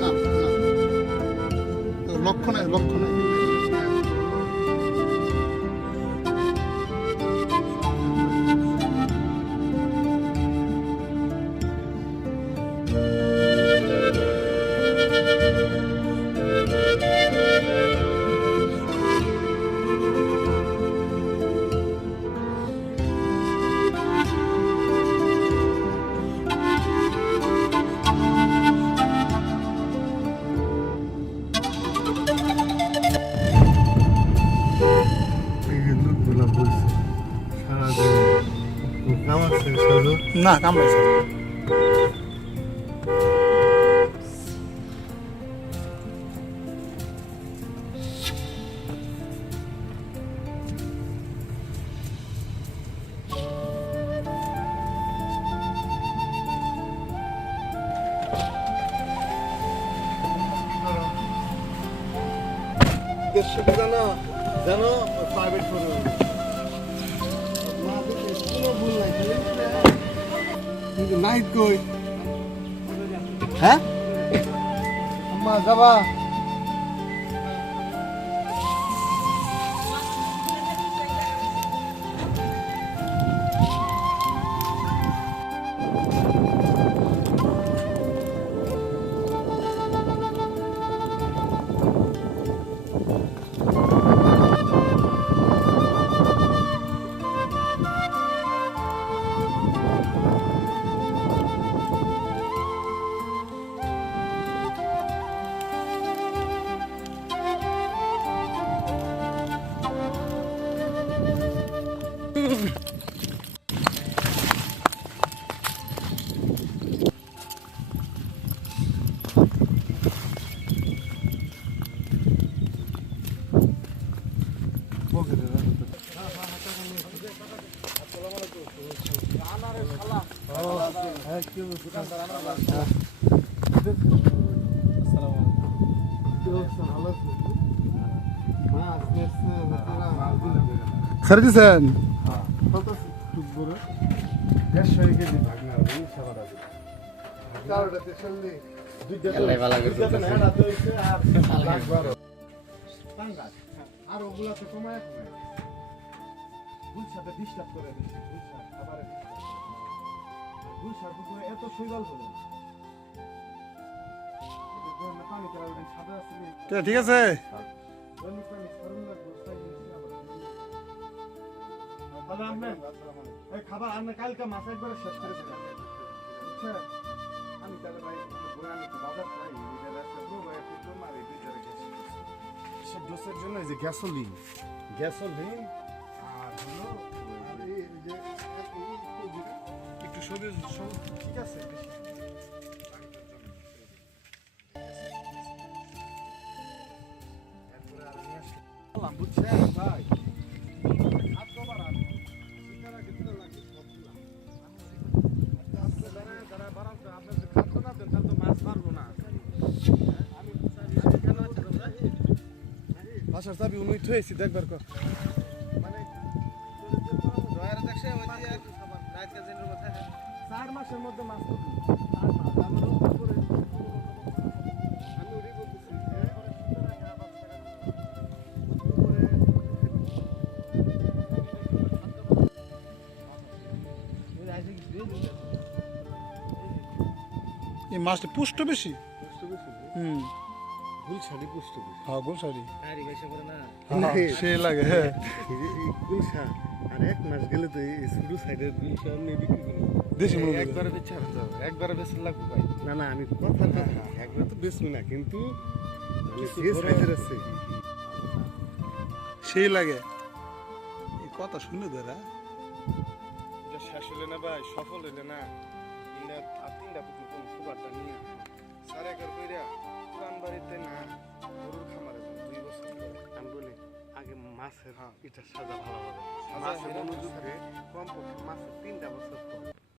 না না, লক্ষ্য নাই, লক্ষ্য নাই। না কামড়াইছে। জানো প্রাইভেট করে কোনো ভুল নাই কিন্তু নাইট কই হ্যাঁ আম্মা যাবা ছেড়ে দিছেন? আর ওগুলাতে কমায় গুলশাতে ডিস্টার্ব করে বেশি গুলশা খাবার গুলশার পুকুরে এত শৈবাল হলো ঠিক আছে। খাবার আমি কালকে মাছ একবারে শেষ করে দিলাম আমি তাহলে ভাই বাজার খাই ডোসের জন্য এই যে গ্যাসোলিন গ্যাসোলিন আর হলো একটু সবুজ ঠিক আছে বুঝছেন ভাই বাসার চাবি উনি থুয়েছি দেখবার কর মানে 4 মাসের মধ্যে মাছ এই মাছটা পুষ্ট বেশি। হুম, গুলশাড়ি পুষ্ট হ্যাঁ গুলশাড়ি না সে লাগে। হ্যাঁ গুলশা আর 1 মাস গেলে তো এই শুরু সাইডের গুলশা আমি বিক্রি করব দেশি মুরগি একবারে বেচা একবারে বেচা লাগবে ভাই না না আমি কথা একবারে তো বেচবো না কিন্তু যে সাইজের আছে সেই লাগে। এই কথা শুনে ধরা এটা শেষ হলে না ভাই সফল হলে না তিনটা পুকুর কোন সুগারটা নিয়ে 4 কইরা পুরান বাড়িতে না গরুর খামারে 2 বছর আমি বলি আগে মাছের এটা সাজা ভালো হবে মাছের মনোযোগ দিয়ে কমপক্ষে মাছের 3টা বছর পর